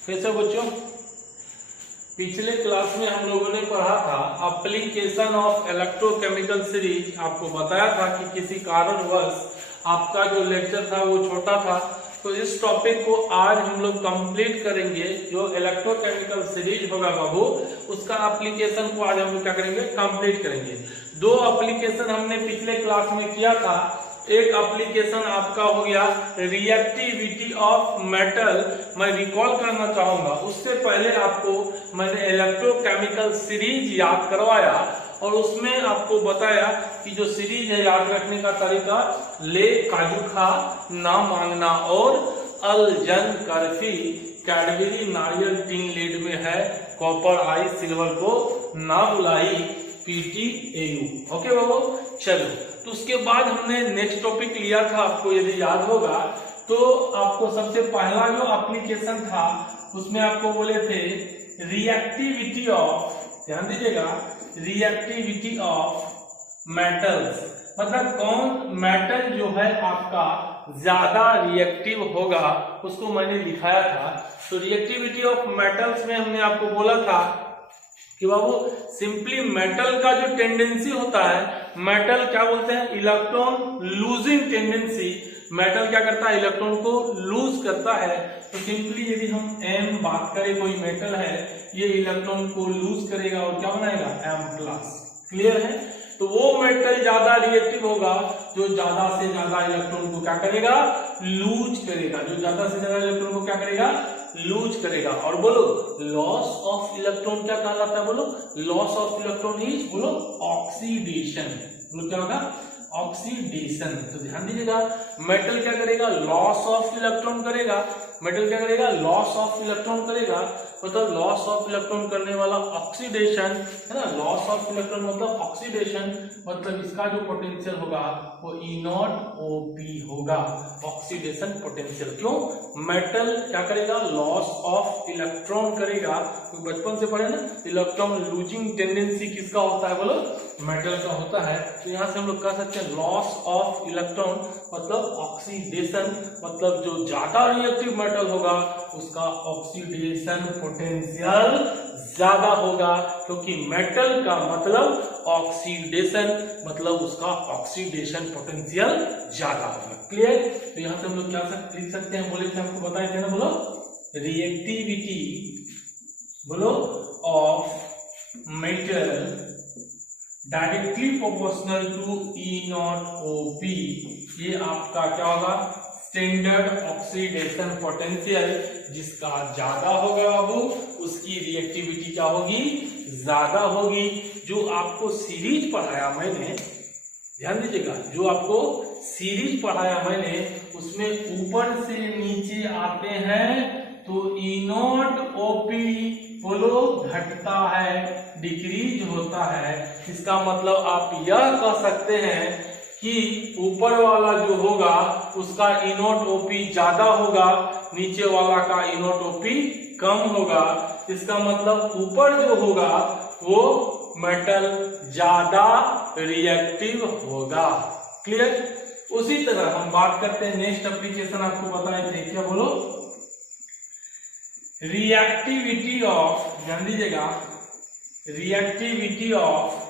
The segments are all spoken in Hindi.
कैसे बच्चों, पिछले क्लास में हम लोगों ने पढ़ा था एप्लीकेशन ऑफ इलेक्ट्रोकेमिकल सीरीज। आपको बताया था कि किसी कारणवश आपका जो लेक्चर था वो छोटा था, तो इस टॉपिक को आज हम लोग कंप्लीट करेंगे। जो इलेक्ट्रोकेमिकल सीरीज होगा बाबू, उसका एप्लीकेशन को आज हम लोग क्या करेंगे, कंप्लीट करेंगे। दो एप्लीकेशन हमने पिछले क्लास में किया था। एक एप्लीकेशन आपका हो गया रिएक्टिविटी ऑफ मेटल। मैं रिकॉल करना चाहूंगा, उससे पहले आपको मैंने इलेक्ट्रोकेमिकल सीरीज याद करवाया और उसमें आपको बताया कि जो सीरीज है याद रखने का तरीका, ले काजू खा ना मांगना और अल जन करफी, कैडबरी नारियल टीन लीड में है, कॉपर आई सिल्वर को ना बुलाई, PTAU। ओके बाबू, चलो। तो उसके बाद हमने नेक्स्ट टॉपिक लिया था, आपको यदि याद होगा तो आपको सबसे पहला जो एप्लीकेशन था उसमें आपको बोले थे रिएक्टिविटी ऑफ, ध्यान दीजिएगा, रिएक्टिविटी ऑफ मेटल्स, मतलब कौन मेटल जो है आपका ज्यादा रिएक्टिव होगा, उसको मैंने दिखाया था। तो रिएक्टिविटी ऑफ मेटल्स में हमने आपको बोला था कि बाबू सिंपली मेटल का जो टेंडेंसी होता है, मेटल क्या बोलते हैं, इलेक्ट्रॉन लूजिंग टेंडेंसी। मेटल क्या करता है, इलेक्ट्रॉन को लूज करता है। तो सिंपली यदि हम M बात करें, कोई मेटल है, ये इलेक्ट्रॉन को लूज करेगा और क्या बनाएगा, M+। क्लियर है? तो वो मेटल ज्यादा रिएक्टिव होगा जो ज्यादा से ज्यादा इलेक्ट्रॉन को क्या करेगा, लूज करेगा। जो ज्यादा से ज्यादा इलेक्ट्रॉन को क्या करेगा, लूज करेगा। और बोलो लॉस ऑफ इलेक्ट्रॉन क्या कहलाता है, बोलो लॉस ऑफ इलेक्ट्रॉन इज, बोलो ऑक्सीडेशन। बोलो क्या होगा, ऑक्सीडेशन। तो ध्यान दीजिएगा, मेटल क्या करेगा, लॉस ऑफ इलेक्ट्रॉन करेगा। मेटल क्या करेगा, लॉस ऑफ इलेक्ट्रॉन करेगा, मतलब लॉस ऑफ इलेक्ट्रॉन करने वाला ऑक्सीडेशन है ना। लॉस ऑफ इलेक्ट्रॉन मतलब ऑक्सीडेशन, मतलब इसका जो पोटेंशियल होगा वो E0OP होगा, ऑक्सीडेशन पोटेंशियल। क्यों, मेटल क्या करेगा, लॉस ऑफ इलेक्ट्रॉन करेगा। तो बचपन से पढ़े ना, इलेक्ट्रॉन लूजिंग टेंडेंसी किसका होता है, बोलो मेटल का होता है। तो यहाँ से हम लोग कह सकते हैं लॉस ऑफ इलेक्ट्रॉन मतलब ऑक्सीडेशन, मतलब जो ज्यादा रिएक्टिव मेटल होगा उसका ऑक्सीडेशन पोटेंशियल ज्यादा होगा, क्योंकि मेटल का मतलब ऑक्सीडेशन, मतलब उसका ऑक्सीडेशन पोटेंशियल ज्यादा होगा। क्लियर? तो यहाँ से हम लोग क्या लिख सकते हैं, बोले थे आपको बताए थे ना, बोलो रिएक्टिविटी, बोलो of metal directly proportional to E0OP। ये आपका क्या होगा, स्टैंडर्ड ऑक्सीडेशन पोटेंशियल। जिसका ज्यादा होगा बाबू उसकी रिएक्टिविटी क्या होगी, ज्यादा होगी। जो आपको सीरीज पढ़ाया मैंने, ध्यान दीजिएगा, जो आपको सीरीज पढ़ाया मैंने उसमें ऊपर से नीचे आते हैं तो E0OP बोलो घटता है, डिक्रीज होता है। इसका मतलब आप यह कह सकते हैं कि ऊपर वाला जो होगा उसका E0OP ज्यादा होगा, नीचे वाला का E0OP कम होगा। इसका मतलब ऊपर जो होगा वो मेटल ज्यादा रिएक्टिव होगा। क्लियर? उसी तरह हम बात करते हैं नेक्स्ट एप्लीकेशन, आपको बताए थे क्या, बोलो रिएक्टिविटी ऑफ, ध्यान दीजिएगा, रिएक्टिविटी ऑफ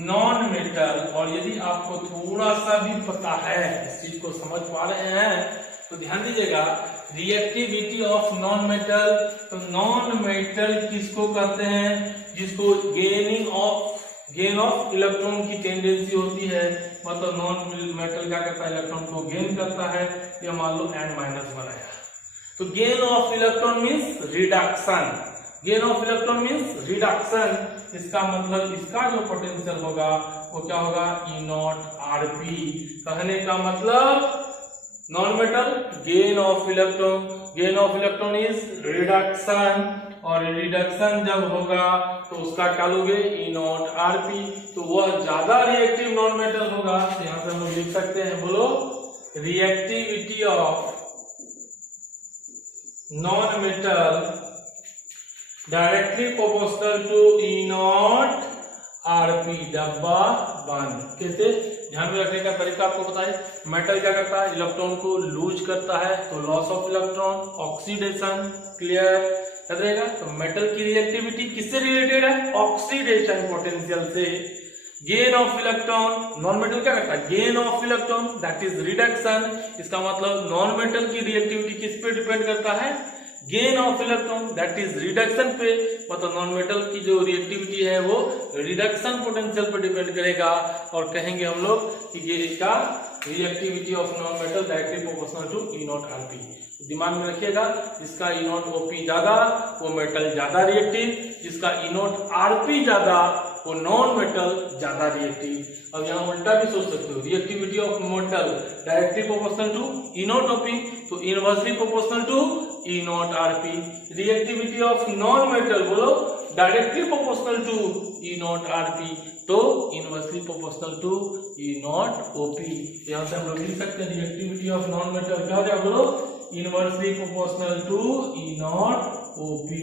नॉन मेटल। और यदि आपको थोड़ा सा भी पता है, इस चीज को समझ पा रहे हैं तो ध्यान दीजिएगा, रिएक्टिविटी ऑफ नॉन मेटल। तो नॉन मेटल किसको कहते हैं, जिसको गेन ऑफ इलेक्ट्रॉन की टेंडेंसी होती है, मतलब नॉन मेटल क्या करता है, इलेक्ट्रॉन को गेन करता है। ये मान लो N- बनाया, तो gain of electron means reduction, gain of electron means reduction. इसका मतलब इसका जो पोटेंशियल होगा वो क्या होगा, E0RP। कहने का मतलब non metal gain of electron, gain of electron is reduction, और रिडक्शन जब होगा तो उसका क्या लोगे, E0RP। तो वह ज्यादा रिएक्टिव नॉन मेटल होगा। तो यहां से हम लिख सकते हैं, बोलो reactivity of non metal directly proportional to E0 Rp डब्बा बंद। कैसे? ध्यान में रखने का तरीका आपको बताएं। मेटल क्या करता है? इलेक्ट्रॉन को लूज करता है, तो loss of electron, oxidation. Clear? याद रहेगा। तो मेटल की रिएक्टिविटी किससे रिलेटेड है? ऑक्सीडेशन पोटेंशियल से। Gain of electron, non metal क्या करता है? Gain of electron, that is reduction. इसका मतलब नॉन मेटल की रिएक्टिविटी किस पे डिपेंड करता है? Gain of electron, that is reduction पे। मतलब नॉन मेटल की जो रिएक्टिविटी है वो रिडक्शन पोटेंशियल पर डिपेंड करेगा। और कहेंगे हम लोग कि ये इसका reactivity of non metal directly proportional to E naught Rp। दिमाग में रखिएगा, जिसका E नॉट OP ज्यादा वो मेटल ज्यादा रिएक्टिव, जिसका E नॉट Rp ज्यादा वो नॉन मेटल ज्यादा रिएक्टिव। अब यहाँ उल्टा भी सोच सकते हो, reactivity of metal directly proportional to E naught OP, तो inversely proportional to E naught Rp। Reactivity of non metal बोलो directly proportional to E naught Rp, तो inversely proportional to E naught OP। यहाँ से हम लोग लिख सकते हैं रिएक्टिविटी ऑफ नॉन मेटल क्या हो जाएगा बोलो? Inversely proportional to E naught OP,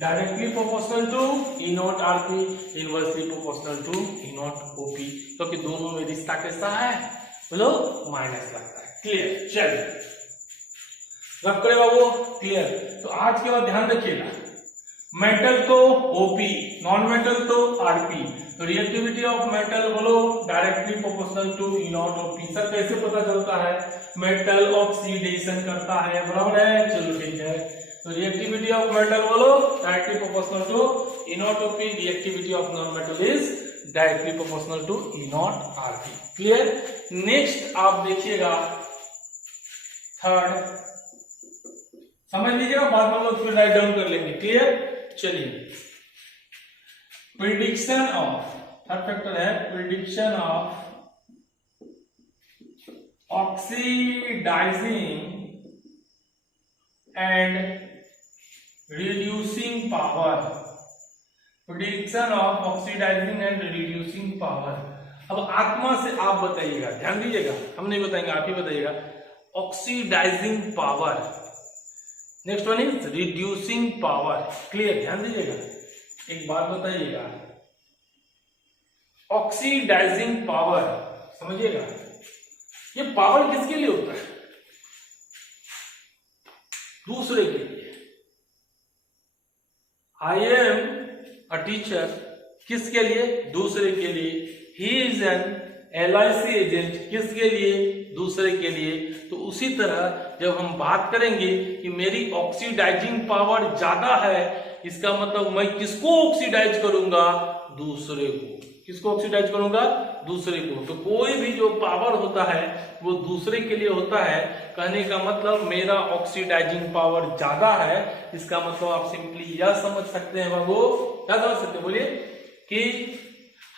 directly proportional to E naught Rp, inversely proportional to E naught OP। क्योंकि दोनों में रिश्ता कैसा है बोलो? माइनस लगता है। क्लियर? चलिए रख करे बाबू। क्लियर? तो आज के बाद ध्यान रखिएगा, मेटल तो OP, नॉन मेटल तो Rp। तो रिएक्टिविटी ऑफ मेटल बोलो directly proportional to E naught OP। Sir कैसे पता चलता है? मेटल ऑक्सीडेशन करता है, बराबर है। चलो ठीक है। तो रिएक्टिविटी ऑफ मेटल बोलो directly proportional to E naught OP, reactivity of non metal is directly proportional to E naught Rp। Clear? Next आप देखिएगा थर्ड, समझ लीजिएगा, बाद में हम लोग फिर राइट डाउन कर लेंगे। क्लियर? चलिए, प्रिडिक्शन ऑफ, थर्ड फैक्टर है prediction of oxidising and reducing power. Prediction of oxidising and reducing power. अब आत्मा से आप बताइएगा, ध्यान दीजिएगा, हम नहीं बताएंगे, आप ही बताइएगा। Oxidising power, next one is reducing power. Clear? ध्यान दीजिएगा, एक बात बताइएगा, ऑक्सीडाइजिंग पावर, समझिएगा, ये पावर किसके लिए होता है? दूसरे के लिए। आई एम अ टीचर, किसके लिए? दूसरे के लिए। He is an LIC agent, किसके लिए? दूसरे के लिए। तो उसी तरह जब हम बात करेंगे कि मेरी ऑक्सीडाइजिंग पावर ज्यादा है, इसका मतलब मैं किसको ऑक्सीडाइज करूंगा? दूसरे को। किसको ऑक्सीडाइज करूंगा? दूसरे को। तो कोई भी जो पावर होता है वो दूसरे के लिए होता है। कहने का मतलब मेरा ऑक्सीडाइजिंग पावर ज्यादा है, इसका मतलब आप सिंपली यह समझ सकते हैं बाबू, क्या समझ सकते हैं बोलिए, कि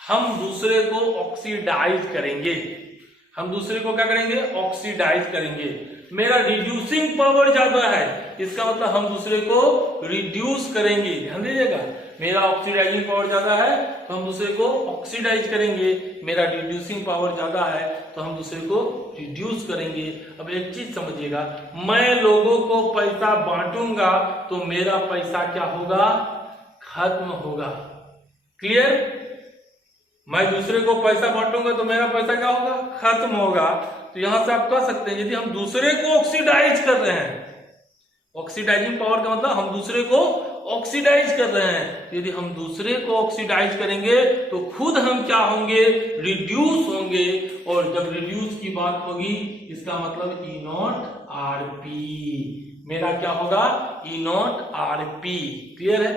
हम दूसरे को ऑक्सीडाइज करेंगे। हम दूसरे को क्या करेंगे? ऑक्सीडाइज करेंगे। मेरा रिड्यूसिंग पावर ज्यादा है, इसका मतलब हम दूसरे को रिड्यूस करेंगे। ध्यान दीजिएगा, मेरा ऑक्सीडाइजिंग पावर ज्यादा है तो हम दूसरे को ऑक्सीडाइज करेंगे, मेरा रिड्यूसिंग पावर ज्यादा है तो हम दूसरे को रिड्यूस करेंगे। अब एक चीज समझिएगा, मैं लोगों को पैसा बांटूंगा तो मेरा पैसा क्या होगा? खत्म होगा। क्लियर? मैं दूसरे को पैसा बांटूंगा तो मेरा पैसा क्या होगा? खत्म होगा। तो यहां से आप कह सकते हैं, यदि हम दूसरे को ऑक्सीडाइज कर रहे हैं, ऑक्सीडाइजिंग पावर का मतलब हम दूसरे को ऑक्सीडाइज कर रहे हैं, यदि हम दूसरे को ऑक्सीडाइज करेंगे तो खुद हम क्या होंगे? रिड्यूस होंगे। और जब रिड्यूस की बात होगी इसका मतलब E नॉट Rp, मेरा क्या होगा? E naught Rp। क्लियर है?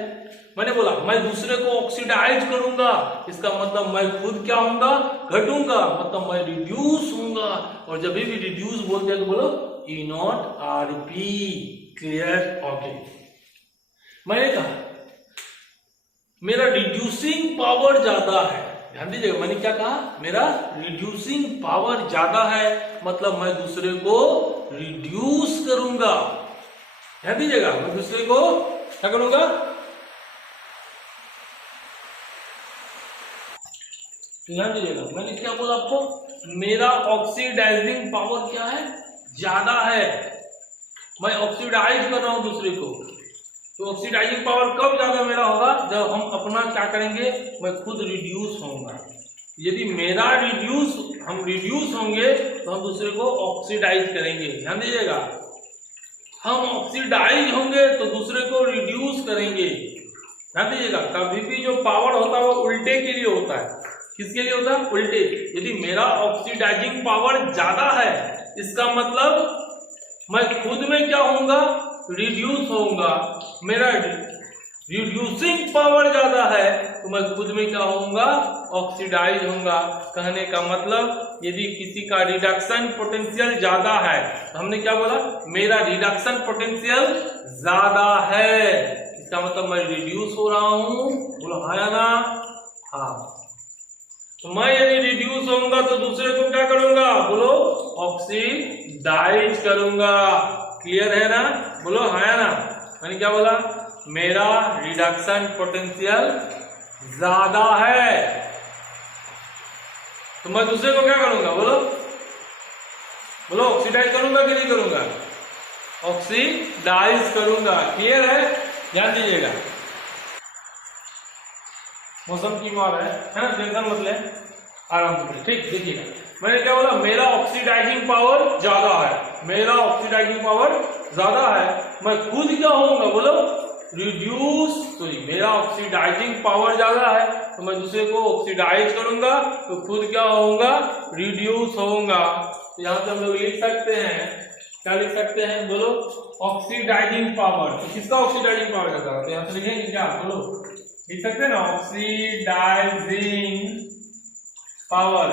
मैंने बोला मैं दूसरे को ऑक्सीडाइज करूंगा, इसका मतलब मैं खुद क्या होऊंगा? घटूंगा, मतलब मैं रिड्यूस होऊंगा। और जब भी रिड्यूस बोलते हैं तो बोलो E naught Rp। Clear? Okay. मैंने कहा मेरा रिड्यूसिंग पावर ज्यादा है, ध्यान दीजिएगा, मैंने क्या कहा? मेरा रिड्यूसिंग पावर ज्यादा है, मतलब मैं दूसरे को रिड्यूस करूंगा। ध्यान दीजिएगा, मैं दूसरे को क्या करूंगा? ध्यान दीजिएगा, मैंने क्या बोला आपको? मेरा ऑक्सीडाइजिंग पावर क्या है? ज्यादा है, मैं ऑक्सीडाइज कर रहा हूं दूसरे को। तो ऑक्सीडाइजिंग पावर कब ज्यादा मेरा होगा, जब हम अपना क्या करेंगे, मैं खुद रिड्यूस होऊंगा। यदि मेरा हम रिड्यूस होंगे तो हम दूसरे को ऑक्सीडाइज करेंगे। ध्यान दीजिएगा, हम ऑक्सीडाइज होंगे तो दूसरे को रिड्यूस करेंगे। ध्यान दीजिएगा, कभी भी जो पावर होता है वो उल्टे के लिए होता है। किसके लिए होता है, उल्टे। यदि मेरा ऑक्सीडाइजिंग पावर ज्यादा है, इसका मतलब मैं खुद में क्या होऊंगा, रिड्यूस होऊंगा। मेरा रिड्यूसिंग पावर ज्यादा है तो मैं खुद में क्या होऊंगा, ऑक्सीडाइज होऊंगा। कहने का मतलब यदि किसी का रिडक्शन पोटेंशियल ज्यादा है, तो हमने क्या बोला, मेरा रिडक्शन पोटेंशियल ज्यादा है, इसका मतलब मैं रिड्यूस हो रहा हूं। बोलो हाँ या ना, हाँ। तो मैं यदि रिड्यूस होऊंगा तो दूसरे को क्या करूंगा, बोलो ऑक्सीडाइज करूंगा। क्लियर है ना, बोलो हाँ या ना। मैंने क्या बोला, मेरा रिडक्शन पोटेंशियल ज्यादा है तो मैं दूसरे को क्या करूंगा, बोलो बोलो ऑक्सीडाइज करूंगा कि नहीं करूंगा, ऑक्सीडाइज करूंगा। क्लियर है, ध्यान दीजिएगा। मौसम की मार है ना, टेंशन मत ले, आराम से। ठीक, देखिएगा मैंने क्या बोला, मेरा ऑक्सीडाइजिंग पावर ज्यादा है, मेरा ऑक्सीडाइजिंग पावर ज्यादा है, मैं खुद क्या होऊंगा, बोलो रिड्यूस। तो मेरा ऑक्सीडाइजिंग पावर ज्यादा है तो मैं दूसरे को ऑक्सीडाइज करूंगा तो खुद क्या होऊंगा, रिड्यूस होऊंगा। तो यहां से हम लोग लिख सकते हैं, क्या लिख सकते हैं, बोलो ऑक्सीडाइजिंग पावर। तो किसका ऑक्सीडाइजिंग पावर ज्यादा है, तो यहां से लिखेंगे क्या, बोलो लिख सकते हैं ना, ऑक्सीडाइजिंग पावर।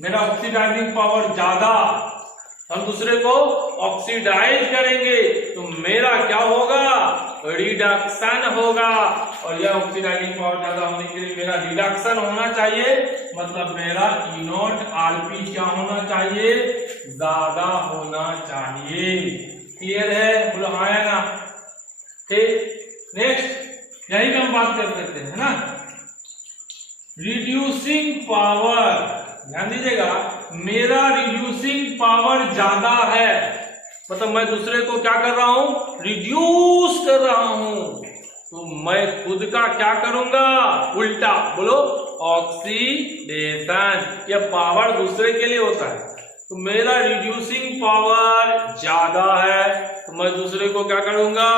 मेरा ऑक्सीडाइजिंग पावर ज्यादा, हम दूसरे को ऑक्सीडाइज करेंगे तो मेरा क्या होगा, रिडक्शन होगा। और यह ऑक्सीडाइजिंग पावर ज्यादा होने के लिए मेरा रिडक्शन होना चाहिए, मतलब मेरा ई नॉट आरपी क्या होना चाहिए, ज्यादा होना चाहिए। क्लियर है, बोलो हाँ या ना। ठीक, नेक्स्ट यही पे हम बात कर सकते हैं, है ना, रिड्यूसिंग पावर। ध्यान दीजिएगा, मेरा रिड्यूसिंग पावर ज्यादा है, मतलब मैं दूसरे को क्या कर रहा हूं, रिड्यूस कर रहा हूं, तो मैं खुद का क्या करूंगा, उल्टा। बोलो ऑक्सीडेशन। यह पावर दूसरे के लिए होता है, तो मेरा रिड्यूसिंग पावर ज्यादा है तो मैं दूसरे को क्या करूंगा,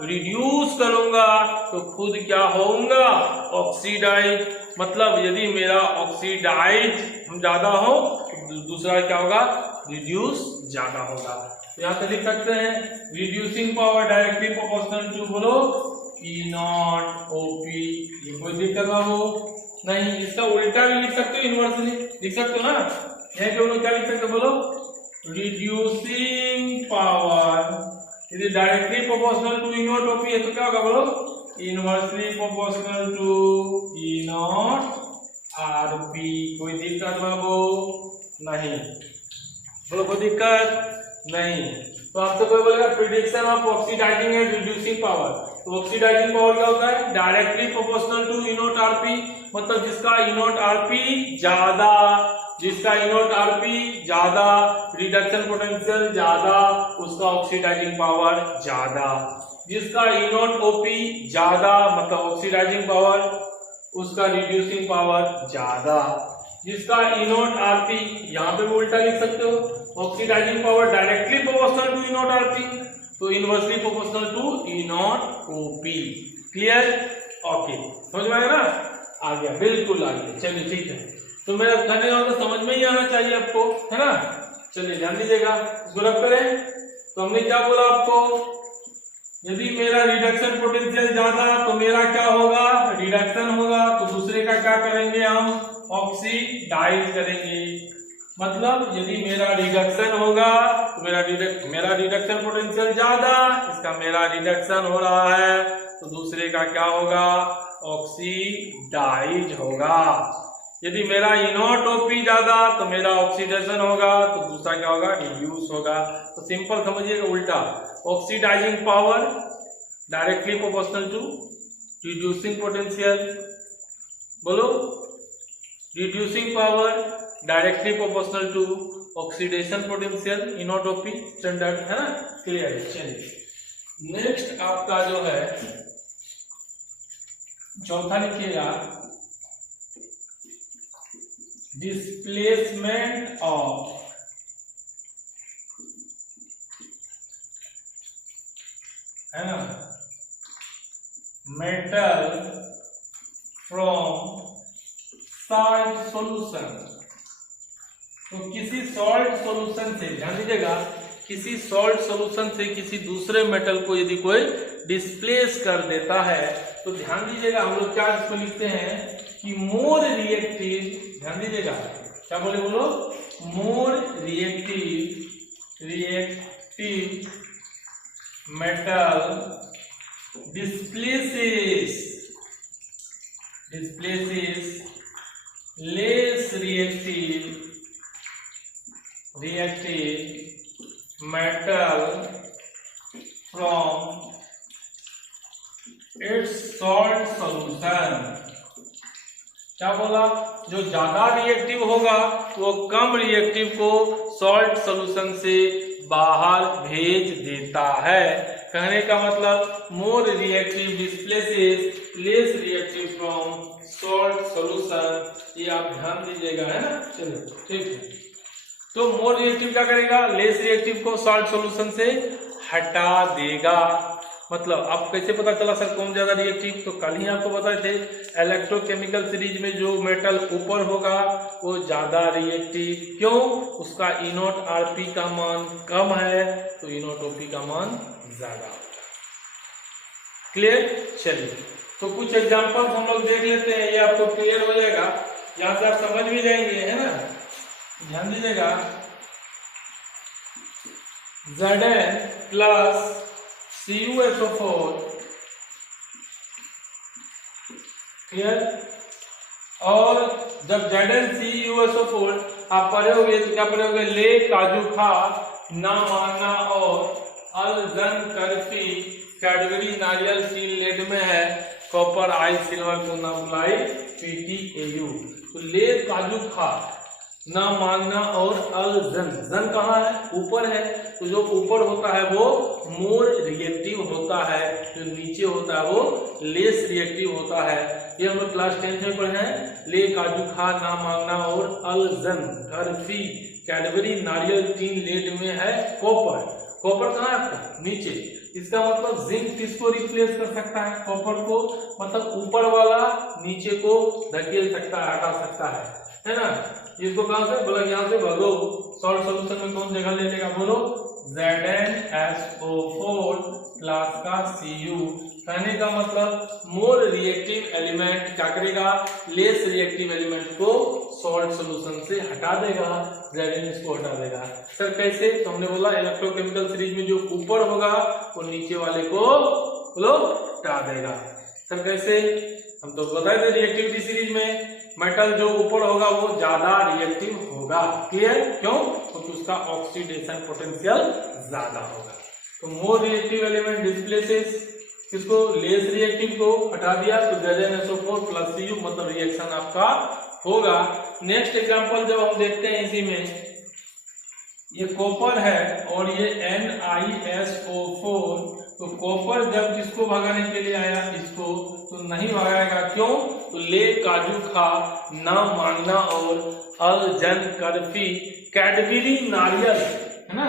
रिड्यूस करूंगा, तो खुद क्या होऊंगा, ऑक्सीडाइज। मतलब यदि मेरा ऑक्सीडाइज ज्यादा हो तो दूसरा क्या होगा, रिड्यूस ज्यादा होगा। तो यहां पे लिख सकते हैं reducing power directly proportional to, बोलो ई नॉट ओपी। ये कोई दिक्कत ना हो नहीं, इसका उल्टा भी लिख सकते हो, इनवर्सली लिख सकते हो ना। यहां पे हम क्या लिख सकते हो, बोलो रिड्यूसिंग पावर यदि directly proportional to E naught OP है तो क्या होगा, बोलो inversely proportional to E naught RP. कोई दिक्कत बाबू नहीं, बोलो कोई दिक्कत नहीं। तो आपसे कोई बोलेगा prediction of oxidising and reducing power, तो ऑक्सीडाइजिंग पावर क्या होता है, directly proportional to E naught RP, मतलब जिसका ई नॉट आरपी ज्यादा, जिसका ई नॉट आरपी ज्यादा, रिडक्शन पोटेंशियल ज्यादा, उसका ऑक्सीडाइजिंग पावर ज्यादा। जिसका ई नॉट ओपी ज्यादा, मतलब ऑक्सीडाइजिंग पावर, उसका रिड्यूसिंग पावर ज्यादा। जिसका ई नॉट आरपी, यहाँ पे भी उल्टा लिख सकते हो, oxidising power directly proportional to E naught RP, तो inversely proportional to E naught OP. Clear, okay, समझ में आया ना, आ गया, बिल्कुल आ गया। चलिए ठीक है, तो मेरा कहने का मतलब समझ में ही आना चाहिए आपको, है ना। चलिए ध्यान दीजिएगा, इसको रब करें। तो हमने क्या बोला आपको, यदि मेरा रिडक्शन पोटेंशियल ज्यादा तो मेरा क्या होगा, रिडक्शन होगा, तो दूसरे का क्या करेंगे, हम ऑक्सीडाइज करेंगे। मतलब यदि मेरा रिडक्शन होगा तो मेरा रिडक्शन पोटेंशियल ज्यादा, इसका मेरा रिडक्शन हो रहा है, तो दूसरे का क्या होगा, ऑक्सीडाइज होगा। यदि मेरा ई नॉट ओपी ज्यादा तो मेरा ऑक्सीडेशन होगा, तो दूसरा क्या होगा, रिड्यूस होगा। तो सिंपल समझिएगा, उल्टा oxidising power directly proportional to reducing potential, बोलो reducing power directly proportional to oxidation potential, E naught OP, standard है ना। क्लियर है, चलिए नेक्स्ट आपका जो है चौथा लिखिएगा, डिस्प्लेसमेंट ऑफ है ना मेटल फ्रॉम सॉल्ट सॉल्यूशन। तो किसी सॉल्ट सॉल्यूशन से, ध्यान दीजिएगा, किसी सॉल्ट सॉल्यूशन से किसी दूसरे मेटल को यदि कोई डिस्प्लेस कर देता है तो ध्यान दीजिएगा हम लोग क्या इसको लिखते हैं कि मोर रिएक्टिव, ध्यान दीजिएगा क्या बोले बोलो, more reactive metal displaces less reactive metal from its salt solution। क्या बोला, जो ज्यादा रिएक्टिव होगा वो कम रिएक्टिव को सॉल्ट सॉल्यूशन से बाहर भेज देता है। कहने का मतलब more reactive displaces less reactive from salt solution, ये आप ध्यान दीजिएगा, है ना। चलो ठीक है, तो मोर रिएक्टिव क्या करेगा, लेस रिएक्टिव को सॉल्ट सॉल्यूशन से हटा देगा। मतलब अब कैसे पता चला सर कौन ज्यादा रिएक्टिव, तो कल ही आपको बताए थे इलेक्ट्रोकेमिकल सीरीज में जो मेटल ऊपर होगा वो ज्यादा रिएक्टिव, क्यों, उसका इनोट आरपी का मान कम है तो इनोट ओपी का मान ज्यादा होगा। क्लियर। चलिए तो कुछ एग्जांपल्स हम लोग देख लेते हैं, ये आपको क्लियर हो जाएगा, यहाँ से आप समझ भी जाएंगे, है ना। ध्यान दीजिएगा, Zn प्लस CuSO4, क्लियर। और जब ZnCuSO4 आप पढ़ोगे तो क्या पढ़ोगे, ले काजू खा ना मानना और अल जन करफी कैडबरी नारियल सील लेड में है, कॉपर आई सिल्वर को ना बुलाई PTAU। तो ले काजू खा ना मानना और अल जन, जन कहाँ है, ऊपर है, तो जो ऊपर होता है वो मोर रिएक्टिव होता है, जो नीचे होता है वो लेस रिएक्टिव होता है। ये हम लोग क्लास 10th में पढ़े हैं, ले काजू खा ना मांगना और अल जन करफी कैडबरी नारियल टीन लेड में है कॉपर। कॉपर कहाँ है आपका, नीचे। इसका मतलब जिंक किसको रिप्लेस कर सकता है, कॉपर को, मतलब ऊपर वाला नीचे को धकेल सकता है, हटा सकता है ना। इसको कहां से बोला, यहाँ से भगो, सॉल्ट सॉल्यूशन में कौन जगह ले लेगा, बोलो ZnSO4 प्लस का Cu। कहने का मतलब मोर रिएक्टिव एलिमेंट क्या करेगा, लेस रिएक्टिव एलिमेंट को सॉल्ट सॉल्यूशन से हटा देगा, Zn इसको हटा देगा। सर कैसे, तो हमने बोला इलेक्ट्रोकेमिकल सीरीज में जो ऊपर होगा वो नीचे वाले को बोलो हटा देगा। सर कैसे, हम तो बताए थे रिएक्टिविटी सीरीज में मेटल जो ऊपर होगा वो ज्यादा रिएक्टिव होगा। क्लियर, क्यों, क्योंकि उसका ऑक्सीडेशन पोटेंशियल ज्यादा होगा। तो मोर रिएक्टिव एलिमेंट डिस्प्लेसेस किसको, लेस रिएक्टिव को हटा दिया, तो ZnSO4 प्लस Cu मतलब रिएक्शन आपका होगा। नेक्स्ट एग्जांपल जब हम देखते हैं, इसी में ये कॉपर है और ये NiSO4, तो कॉपर जब किसको भगाने के लिए आया, इसको, तो नहीं भगाएगा, क्यों, तो ले काजू खा ना मानना और अल जन करफी कैडबरी नारियल, है ना,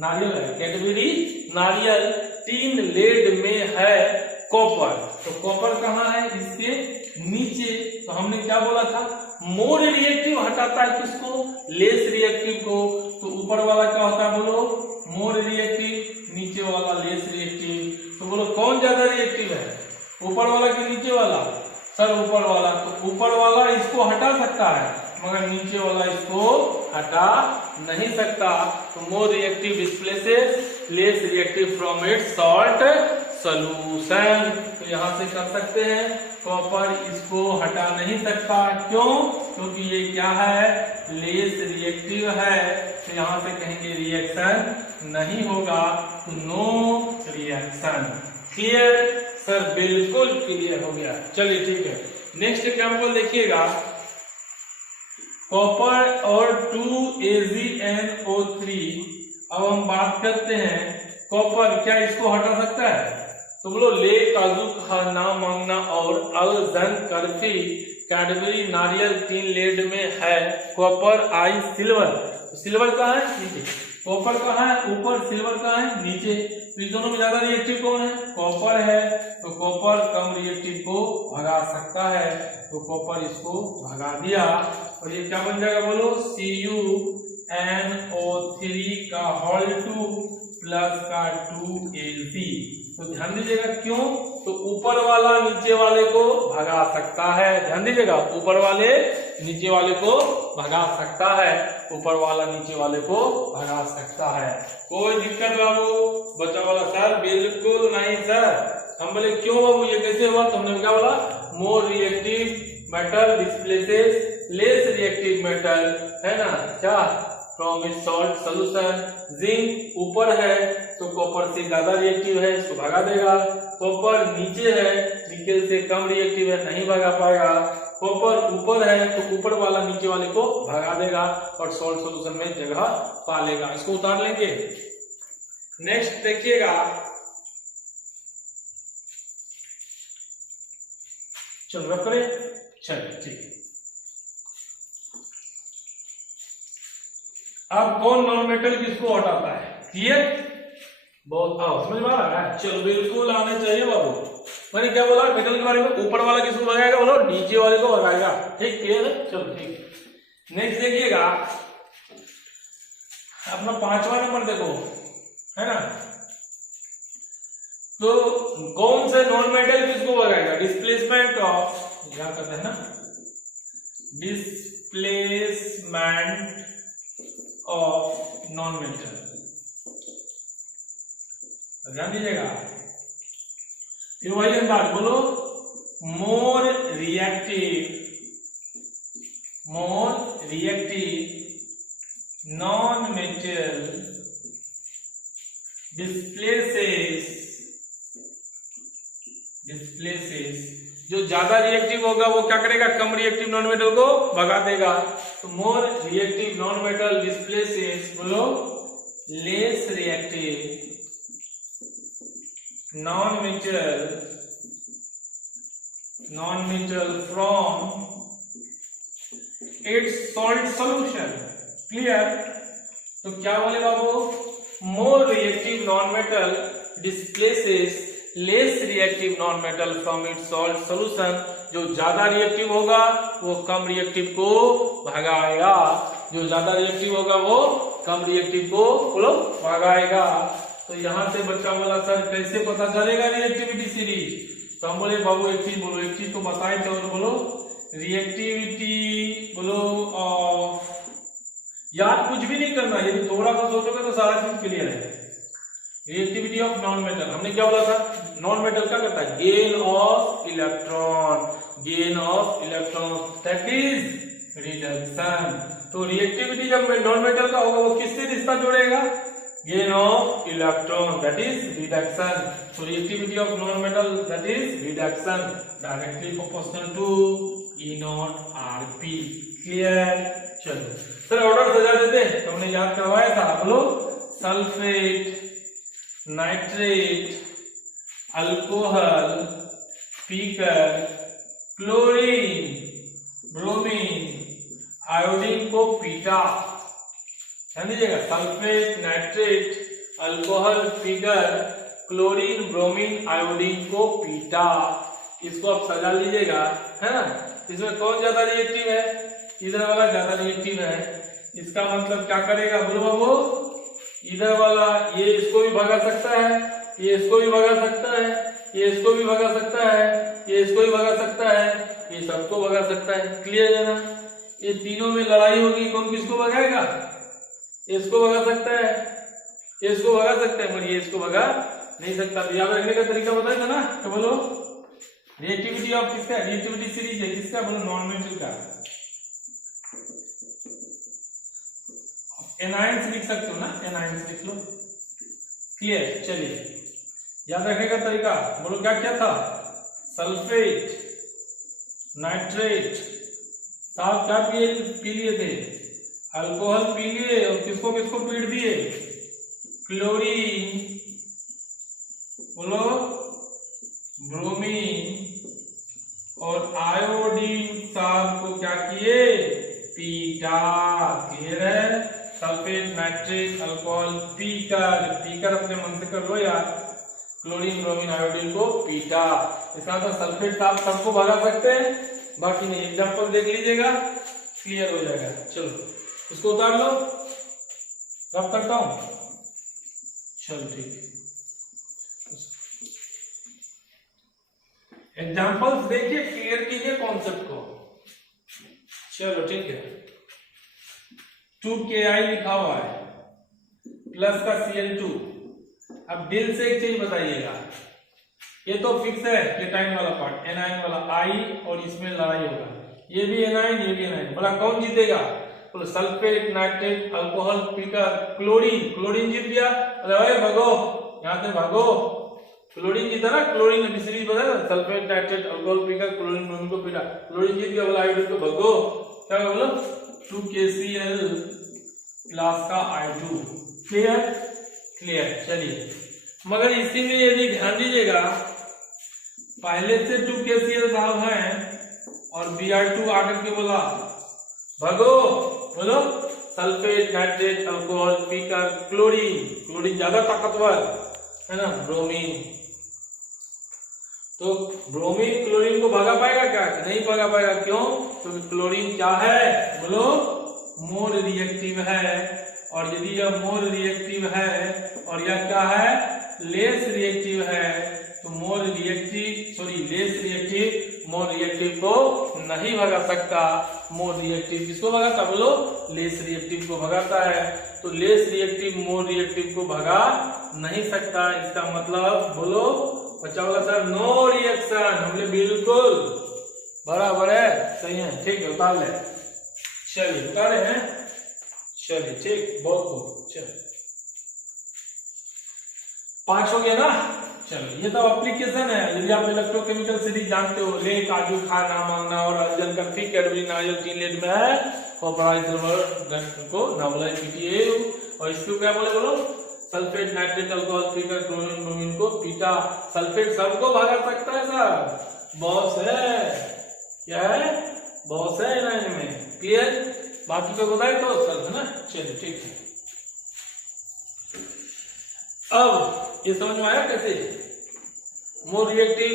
नारियल है, कैडबरी नारियल टीन लेड में है कॉपर। तो कॉपर कहाँ है, इसके नीचे। तो हमने क्या बोला था, मोर रिएक्टिव हटाता है किसको, लेस रिएक्टिव को। तो ऊपर वाला क्या होता है, बोलो मोर रिएक्टिव, नीचे वाला लेस रिएक्टिव। तो बोलो कौन ज्यादा रिएक्टिव है, ऊपर वाला कि नीचे वाला, सर ऊपर वाला। तो ऊपर वाला इसको हटा सकता है मगर नीचे वाला इसको हटा नहीं सकता। तो more reactive displaces less reactive from its salt solution. तो यहाँ से कर सकते हैं, कॉपर इसको हटा नहीं सकता, क्यों, क्योंकि ये क्या है, लेस रिएक्टिव है। तो यहाँ से कहेंगे रिएक्शन नहीं होगा, तो नो रिएक्शन। क्लियर सर, बिल्कुल क्लियर हो गया। चलिए ठीक है, नेक्स्ट एग्जाम्पल देखिएगा, कॉपर और 2AgNO3। अब हम बात करते हैं कॉपर, क्या इसको हटा सकता है? तो बोलो ले काजू खाना मांगना और अल जन कर्फी कैडबरी नारियल तीन लेड में है, कॉपर आई सिल्वर। तो सिल्वर कहाँ है? नीचे। कॉपर कहाँ है? ऊपर। सिल्वर कहाँ है? नीचे। तो इन दोनों में ज्यादा रिएक्टिव कौन है? कॉपर है। तो कॉपर कम रिएक्टिव को भगा सकता है, तो कॉपर इसको भगा दिया। और ये क्या बन जाएगा बोलो? CuNO3 का होल 2 प्लस का 2Ag। तो ध्यान दीजिएगा क्यों? तो ऊपर वाला नीचे वाले को भगा सकता है। ध्यान दीजिएगा, ऊपर वाले नीचे वाले को भगा सकता है, ऊपर वाला नीचे वाले को भगा सकता है। कोई दिक्कत बाबू? बच्चा वाला सर बिल्कुल नहीं सर। हम बोले क्यों बाबू, ये कैसे हुआ? तुमने क्या बोला? More reactive metal displaces less reactive metal, है ना? क्या? From its salt solution. Zinc ऊपर है तो कॉपर से ज्यादा रिएक्टिव है, इसको भगा देगा। कॉपर नीचे है, निकेल से कम रिएक्टिव है, नहीं भगा पाएगा। कॉपर ऊपर है तो ऊपर वाला नीचे वाले को भगा देगा और सॉल्ट सोल्यूशन में जगह पा लेगा। इसको उतार लेंगे। नेक्स्ट देखिएगा, चलो रख करें। चलिए ठीक है। अब कौन नॉन मेटल किसको हटाता है? क्लियर? बहुत समझ में आ रहा है? चलो बिल्कुल आने चाहिए बाबू। मैंने क्या बोला मेटल के बारे में? ऊपर वाला किसको भगाएगा बोलो? नीचे वाले को भगाएगा। ठीक, क्लियर है? चलो ठीक। नेक्स्ट देखिएगा, अपना 5वां नंबर देखो, है ना? तो कौन से नॉन मेटल किसको भगाएगा? डिस्प्लेसमेंट ऑफ, क्या कहते हैं ना, डिस्प्लेसमेंट ऑफ नॉन मेटल। ध्यान दीजिएगा, फिर वही अंदाज बोलो, मोर रिएक्टिव नॉन मेटल डिस्प्लेसेस। जो ज्यादा रिएक्टिव होगा वो क्या करेगा? कम रिएक्टिव नॉन मेटल को भगा देगा। तो more reactive non metal displaces, बोलो less reactive non metal from its salt solution. Clear? तो क्या बोले बाबू? More reactive non metal displaces less reactive non metal from its salt solution. जो ज्यादा रिएक्टिव होगा वो कम रिएक्टिव को भगाएगा, जो ज्यादा रिएक्टिव होगा वो कम रिएक्टिव को बोलो भगाएगा। तो यहां से बच्चा बोला सर कैसे पता चलेगा रिएक्टिविटी सीरीज? तो हम बोले बाबू एक चीज बोलो, एक चीज तो बताए थे, और बोलो रिएक्टिविटी बोलो ऑफ, याद कुछ भी नहीं करना, यदि थोड़ा सा सोचोगे तो सारा चीज क्लियर है। रिएक्टिविटी ऑफ नॉन मेटल, हमने क्या बोला था? नॉन मेटल क्या करता है? Gain of electron, that is reduction. तो रिएक्टिविटी जब नॉन मेटल का होगा वो किससे रिश्ता जोड़ेगा? Gain of electron, that is reduction. So reactivity of non-metal, that is reduction, directly proportional to E naught Rp. Clear? चलो सर ऑर्डर सजा देते हैं, तो हमने याद करवाया था। बोलो सल्फेट, नाइट्रेट, अल्कोहल, पीकर, क्लोरीन, ब्रोमीन, आयोडीन को पीटा। ध्यान दीजिएगा, सल्फेट, नाइट्रेट, अल्कोहल, पीकर, क्लोरीन, ब्रोमीन, आयोडीन को पीटा। इसको आप सजा लीजिएगा, है ना? इसमें कौन ज्यादा रिएक्टिव है? इधर वाला ज्यादा रिएक्टिव है। इसका मतलब क्या करेगा बोलो बाबू? इधर वाला ये इसको भी भगा सकता है, ये इसको भी भगा सकता है, ये इसको भी भगा सकता है, ये इसको भी भगा सकता है, ये सबको भगा सकता है। क्लियर है ना? ये तीनों में लड़ाई होगी, कौन किसको भगाएगा? इसको भगा सकता है, इसको भगा सकता है, मगर ये इसको भगा नहीं सकता। तो याद रखने का तरीका बताया था ना? तो बोलो रिएक्टिविटी ऑफ किसका? रिएक्टिविटी सीरीज है किसका? बोलो नॉन मेटल का। एनायंस लिख सकते हो ना? एनायंस लिख लो। क्लियर? चलिए याद रखने का तरीका बोलो, क्या क्या था? सल्फेट, नाइट्रेट, साहब क्या पी लिए थे? अल्कोहल पी लिए, और किसको किसको पीट दिए? क्लोरीन, बोलो ब्रोमीन और आयोडीन साहब को क्या किए, पीटा। क्लियर है। सल्फेट नाइट्रेट अल्कोहल पीकर अपने मन से कर लो यार, क्लोरीन ब्रोमीन आयोडीन को पीटा। इसका मतलब सल्फेट आप सबको भगा सकते हैं, बाकी नहीं। एग्जांपल देख लीजिएगा, क्लियर हो जाएगा। चलो इसको उतार लो, रब करता हूं। चलो ठीक है, एग्जांपल्स देखिए, क्लियर कीजिए कॉन्सेप्ट को। चलो ठीक है। 2Ki लिखा हुआ है प्लस का Cl2। अब दिल से एक चीज बताइएगा, ये तो फिक्स है केटाइन वाला पार्ट, एनाइन वाला I, और इसमें लड़ाई होगा, ये भी एनाइन ये भी एनाइन। बोला कौन जीतेगा, बोले सल्फेट नाइट्रेट अल्कोहल पीकर क्लोरीन जीत गया। अरे भागो यहाँ से भागो, क्लोरीन जीता ना, क्लोरीन अभी सीरीज बता ना, सल्फेट नाइट्रेट अल्कोहल पीकर क्लोरीन ब्रोमीन को पीटा, क्लोरीन जीत गया। बोला आयोडीन को भागो, क्या बोलो 2KCl प्लस का I2। क्लियर। चलिए, मगर इसी में यदि ध्यान दीजिएगा, पहले से 2KCl साहब हैं और Br2 आकर के बोला भागो, बोलो सल्फेट नाइट्रेट अल्कोहल पीकर क्लोरीन ज्यादा ताकतवर है ना, ब्रोमीन। तो ब्रोमीन क्लोरीन को भगा पाएगा क्या, नहीं भगा पाएगा। क्यों, क्योंकि तो क्लोरीन क्या है, बोलो मोर रिएक्टिव है, और यदि यह मोर रिएक्टिव है और यह क्या है, लेस रिएक्टिव है, तो लेस रिएक्टिव मोर रिएक्टिव को नहीं भगा सकता। मोर रिएक्टिव किसको भगाता, बोलो लेस रिएक्टिव को भगाता है। तो लेस रिएक्टिव मोर रिएक्टिव को भगा नहीं सकता। इसका मतलब बोलो बच्चा बोला सर नो रिएक्शन, हमने बिल्कुल बराबर है, सही है, ठीक है, उतार ले। चलिए उतारे हैं, चलिए ठीक, बहुत खूब। चलिए 5 हो गया ना। चलो ये तो एप्लीकेशन है। यदि आप इलेक्ट्रोकेमिकल सीरीज जानते हो, ले काजू खाना मांगना और अर्जन का फी कैडबरी नारियल टीलेट में है को नामलाइज पीटीए, और इसको क्या बोले, बोलो सल्फेट नाइट्रेट अल्कोहल पीकर क्लोरीन ब्रोमीन को पीटा। सल्फेट सबको भगा सकता है सर, बॉस है, क्या है, बॉस है लाइन में। क्लियर, बाकी को बताए तो सर है ना। चलिए ठीक है, अब ये समझ में आया कैसे more reactive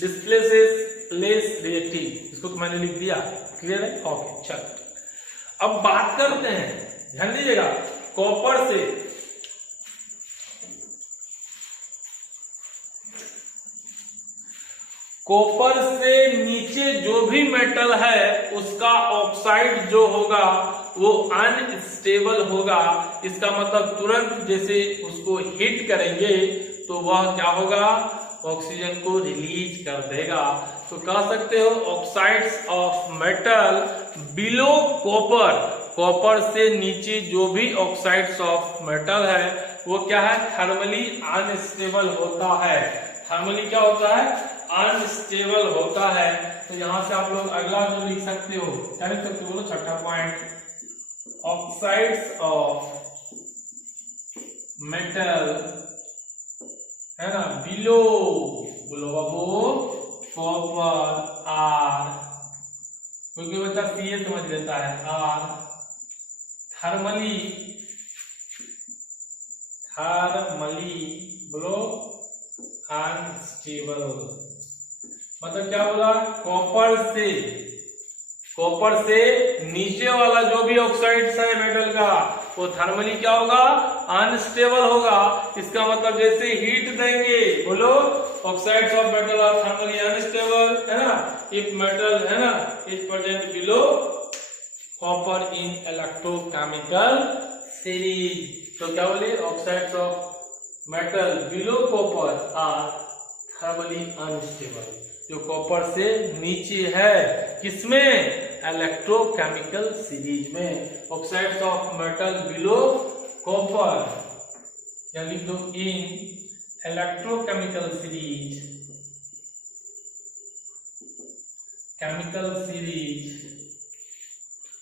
displaces less reactive, इसको तो मैंने लिख दिया। क्लियर है, ओके। चलो अब बात करते हैं, ध्यान दीजिएगा, कॉपर से नीचे जो भी मेटल है उसका ऑक्साइड जो होगा वो अनस्टेबल होगा। इसका मतलब तुरंत जैसे उसको हिट करेंगे तो वह क्या होगा, ऑक्सीजन को रिलीज कर देगा। तो कह सकते हो oxides of metal below copper से नीचे जो भी ऑक्साइड्स ऑफ मेटल है वो क्या है, थर्मली अनस्टेबल होता है। थर्मली क्या होता है, अनस्टेबल होता है। तो यहां से आप लोग अगला जो लिख सकते हो, क्या लिख सकते हो, बोलो छठा पॉइंट, ऑक्साइड्स ऑफ मेटल है ना बिलो, बोलो बाबू कॉपर आर, क्योंकि बच्चा सीए समझ लेता है, आर थर्मली बोलो अनस्टेबल। मतलब क्या बोला, कॉपर से नीचे वाला जो भी ऑक्साइड्स है मेटल का वो थर्मली क्या होगा, अनस्टेबल होगा। इसका मतलब जैसे हीट देंगे, बोलो oxides of metal are thermally unstable, है ना। इफ मेटल है ना is present below copper in electrochemical series, तो क्या बोले, oxides of metal below copper are thermally unstable. जो कॉपर से नीचे है, किसमें, इलेक्ट्रोकेमिकल सीरीज में। Oxides of metal below copper, या लिख दो in electrochemical series, chemical series,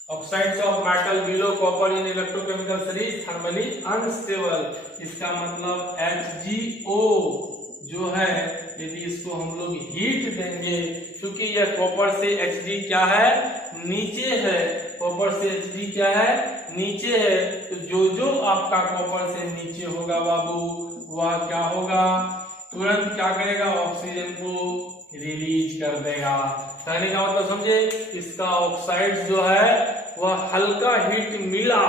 oxides of metal below copper in electrochemical series thermally unstable. इसका मतलब HgO जो है यदि इसको हम लोग हीट देंगे, क्योंकि यह कॉपर से Hd क्या है, नीचे है, कॉपर से Hd क्या है, नीचे है, तो जो आपका कॉपर से नीचे होगा बाबू वह क्या होगा, तुरंत क्या करेगा, ऑक्सीजन को रिलीज कर देगा। कहने का मतलब समझे, इसका ऑक्साइड जो है वह हल्का हीट मिला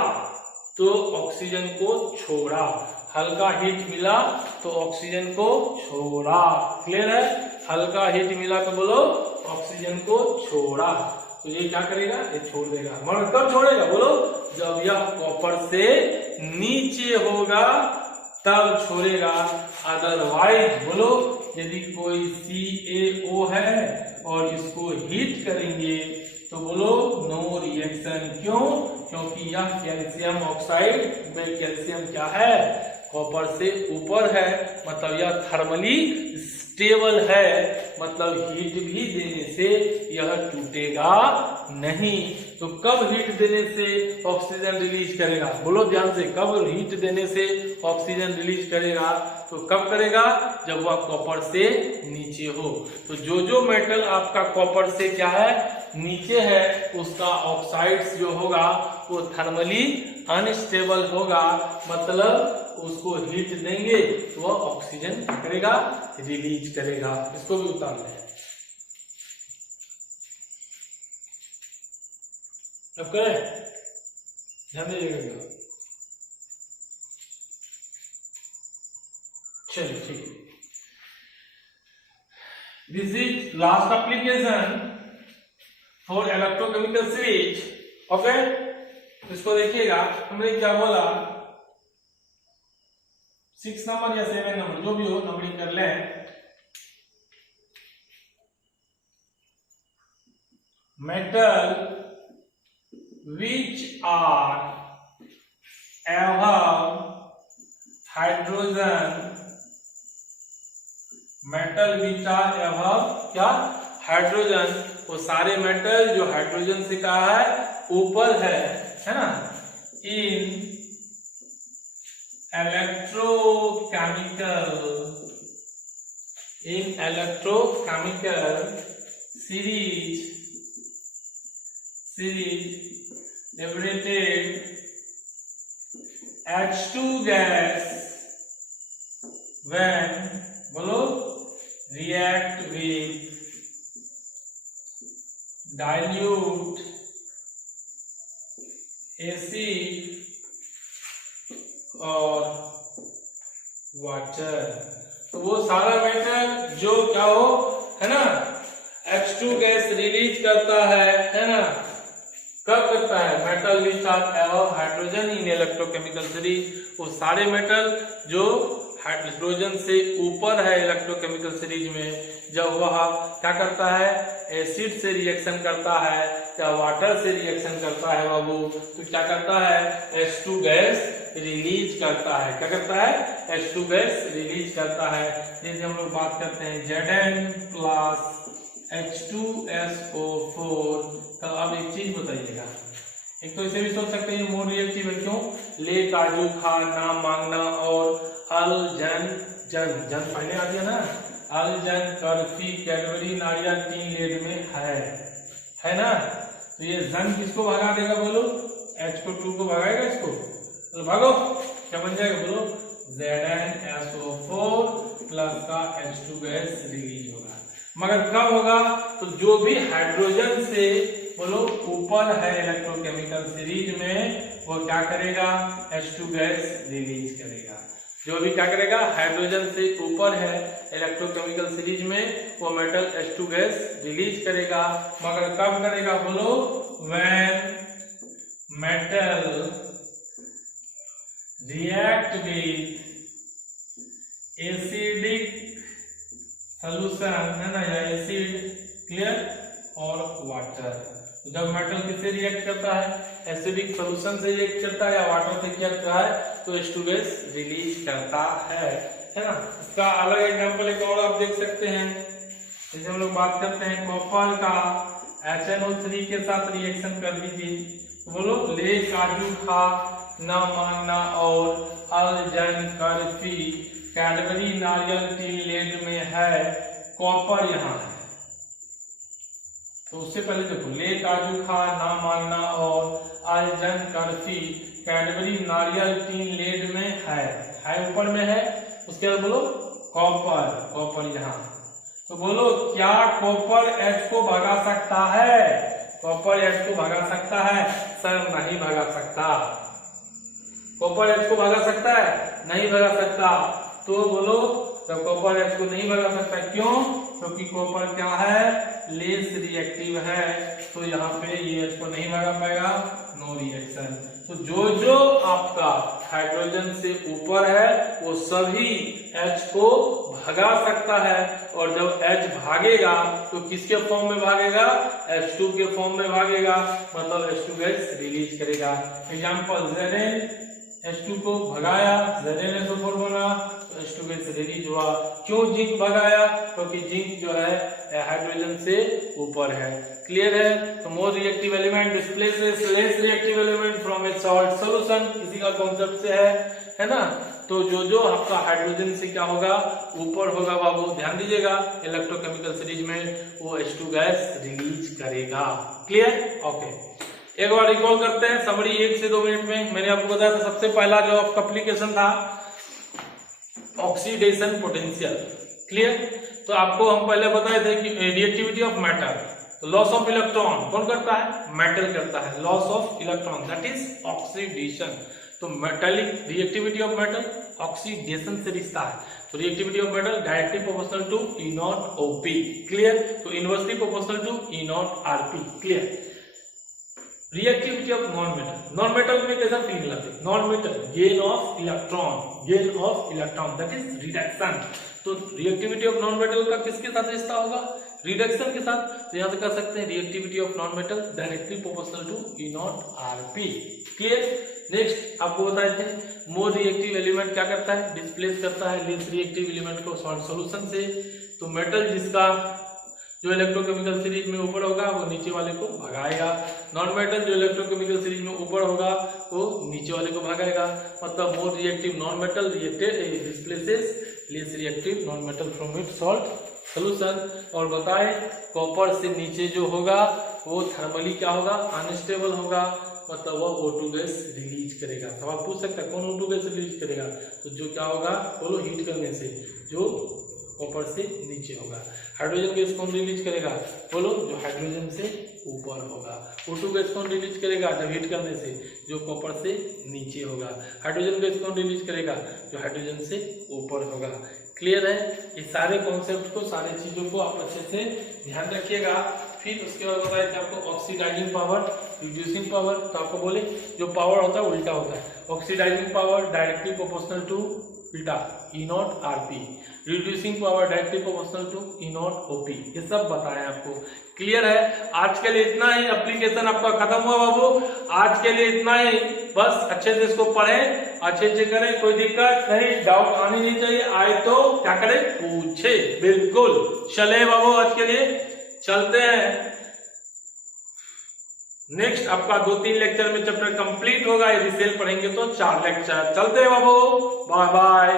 तो ऑक्सीजन को छोड़ा, हल्का हीट मिला तो ऑक्सीजन को छोड़ा। क्लियर है, हल्का हीट मिला तो बोलो ऑक्सीजन को छोड़ा, तो ये क्या करेगा, ये छोड़ देगा। मगर कब छोड़ेगा बोलो, जब यह कॉपर से नीचे होगा तब छोड़ेगा। अदरवाइज बोलो यदि कोई CaO है और इसको हीट करेंगे तो बोलो नो रिएक्शन। क्यों, क्योंकि यह कैल्शियम ऑक्साइड में कैल्शियम क्या है, कॉपर से ऊपर है, मतलब यह थर्मली स्टेबल है, मतलब हीट भी देने से यह टूटेगा नहीं। तो कब हीट देने से ऑक्सीजन रिलीज करेगा, बोलो ध्यान से, कब हीट देने से ऑक्सीजन रिलीज करेगा, तो कब करेगा, जब वह कॉपर से नीचे हो। तो जो मेटल आपका कॉपर से क्या है, नीचे है, उसका ऑक्साइड्स जो होगा वो थर्मली अनस्टेबल होगा, मतलब उसको हीट देंगे तो वह ऑक्सीजन करेगा, रिलीज करेगा। इसको भी उतार लें। अब करें, ध्यान दीजिएगा। चलिए ठीक है, this is last application for electrochemical series. Okay, इसको देखिएगा, हमने क्या बोला, 6 नंबर या 7 नंबर जो भी हो नंबरिंग कर लें। Metal which are above hydrogen, metal which are above क्या, हाइड्रोजन, वो सारे मेटल जो हाइड्रोजन से कहा है ऊपर है ना, इन electrochemical series liberated H2 gas when बोलो react with dilute acid और वाटर। तो वो सारा मेटल जो क्या हो, है ना, H2 गैस रिलीज करता है ना, कब करता है, metal which are above hydrogen in electrochemical series, वो सारे मेटल जो हाइड्रोजन से ऊपर है इलेक्ट्रोकेमिकल सीरीज में, जब वह क्या करता है, एसिड से रिएक्शन करता है या वाटर से रिएक्शन करता है बाबू, तो क्या करता है, H2 गैस रिलीज करता है। क्या करता है, H2 गैस रिलीज करता है। जैसे हम लोग बात करते हैं Zn प्लस H2SO4, तो अब एक चीज बताइएगा, एक तो इसे भी सोच सकते हैं मोर रिएक्टिव है, क्यों, ले काजू खा नाम मांगना और अल जन जन पहले आ गया ना, अल जन कर्फी कैडबरी नारियल टी लेड में है ना, तो ये जन किसको भगा देगा बोलो, H को 2 को भगाएगा, इसको तो भागो, क्या बन जाएगा बोलो, ZnSO4 प्लस का H2 गैस रिलीज होगा। मगर कब होगा, तो जो भी हाइड्रोजन से बोलो ऊपर है इलेक्ट्रोकेमिकल सीरीज में, वो क्या करेगा, H2 गैस रिलीज करेगा। जो भी क्या करेगा, हाइड्रोजन से ऊपर है इलेक्ट्रोकेमिकल सीरीज में, वो मेटल H2 गैस रिलीज करेगा। मगर कब करेगा बोलो, when metal react with acidic solution, है ना, या एसिड, क्लियर, और वाटर। तो जब मेटल किससे रिएक्ट करता है, एसिडिक सॉल्यूशन से रिएक्ट करता है या वाटर से क्या करता है, तो H2 गैस रिलीज करता है ना। इसका अलग एग्जांपल एक और आप देख सकते हैं, जैसे हम लोग बात करते हैं कॉपर का HNO3 के साथ रिएक्शन कर दीजिए, तो बोलो ले काजू खा न मांगना और अल जन कर्फी कैडबरी नारियल टीन लेड में है, कॉपर यहाँ है। तो उससे पहले देखो, ले काजू खा ना मांगना और आयजन कर्फी कैडबरी नारियल टीन लेड में है ऊपर में है। उसके बाद बोलो कॉपर, कॉपर यहाँ। तो बोलो क्या कॉपर एच को भगा सकता है? कॉपर एच को भगा सकता है? सर नहीं भगा सकता। कॉपर एच को भगा सकता है? नहीं भगा सकता। तो बोलो तो कॉपर एच को नहीं भगा सकता, क्यों? क्योंकि कॉपर क्या है? लेस रिएक्टिव है। तो यहाँ पे ये एच को नहीं भगा पाएगा, नो रिएक्शन। तो जो जो आपका हाइड्रोजन से ऊपर है वो सभी H को भगा सकता है, और जब H भागेगा तो किसके फॉर्म में भागेगा? H2 के फॉर्म में भागेगा, मतलब H2 गैस रिलीज करेगा। एग्जांपल Zn H2 को भगाया, ZnSO4 बना, तो H2 गैस रिलीज हुआ। क्यों जिंक भगाया? क्योंकि जिंक जो है हाइड्रोजन से ऊपर है। क्लियर है? तो more reactive element displaces less reactive element from A salt solution, इसी का कॉन्सेप्ट से है ना। तो जो जो आपका हाइड्रोजन से क्या होगा? ऊपर होगा बाबू, ध्यान दीजिएगा, इलेक्ट्रोकेमिकल सीरीज में वो H2 गैस रिलीज करेगा। क्लियर? ओके, एक बार रिकॉल करते हैं समरी 1 से 2 मिनट में। मैंने आपको बताया था सबसे पहला जो आपका एप्लीकेशन था ऑक्सीडेशन पोटेंशियल। क्लियर? तो आपको हम पहले बताए थे कि रिएक्टिविटी ऑफ मेटल, तो लॉस ऑफ इलेक्ट्रॉन कौन करता है? मेटल करता है, loss of electron, that is oxidation. तो metallic reactivity of metal oxidation से रिश्ता है। तो reactivity of metal directly proportional to E0OP। Clear? तो inversely proportional to E0RP। Clear? Reactivity of non metal, non metal में कैसा फील लाते? Non metal gain of electron that is reduction. तो रिएक्टिविटी ऑफ नॉन मेटल का किसके साथ रिश्ता होगा? रिडक्शन के साथ। तो यहां से कह सकते हैं reactivity of non metal directly proportional to E0RP। Clear? Next आपको बताए थे मोर रिएक्टिव एलिमेंट क्या करता है? डिस्प्लेस करता है लेस रिएक्टिव एलिमेंट को सॉल्ट सॉल्यूशन से। तो मेटल जिसका जो इलेक्ट्रोकेमिकल सीरीज में ऊपर होगा वो नीचे वाले को भगाएगा। नॉन मेटल जो इलेक्ट्रोकेमिकल सीरीज में ऊपर होगा वो नीचे वाले को भगाएगा। मतलब मोर reactive non metal reacted displaces less reactive non metal from its salt solution. और बताए कॉपर से नीचे जो होगा वो थर्मली क्या होगा? अनस्टेबल होगा, मतलब वो O2 गैस रिलीज करेगा। सवाल पूछ सकता है कौन O2 गैस रिलीज करेगा? तो जो क्या होगा बोलो, हीट करने से जो कॉपर से नीचे होगा। हाइड्रोजन गैस कौन रिलीज करेगा? बोलो, जो हाइड्रोजन से ऊपर होगा। O2 गैस कौन रिलीज करेगा? जब हीट करने से जो कॉपर से नीचे होगा। हाइड्रोजन गैस कौन रिलीज करेगा? जो हाइड्रोजन से ऊपर होगा। क्लियर है? ये सारे कॉन्सेप्ट को, सारे चीजों को आप अच्छे से ध्यान रखिएगा। फिर उसके बाद बताया कि आपको ऑक्सीडाइजिंग पावर, रिड्यूसिंग पावर। तो आपको बोले जो पावर होता है उल्टा होता है। Oxidising power directly proportional to उल्टा E0RP, reducing power directly proportional to E0OP। ये सब बताया आपको। क्लियर है? आज के लिए इतना ही, एप्लीकेशन आपका खत्म हुआ बाबू। आज के लिए इतना ही, बस अच्छे से इसको पढ़ें, अच्छे से करें, कोई दिक्कत नहीं, डाउट आनी नहीं चाहिए, आए तो क्या करें? पूछे। बिल्कुल चले बाबू, आज के लिए चलते हैं। नेक्स्ट आपका 2-3 लेक्चर में चैप्टर कंप्लीट होगा। यदि सेल पढ़ेंगे तो 4 लेक्चर। चलते हैं बाबू, बाय बाय।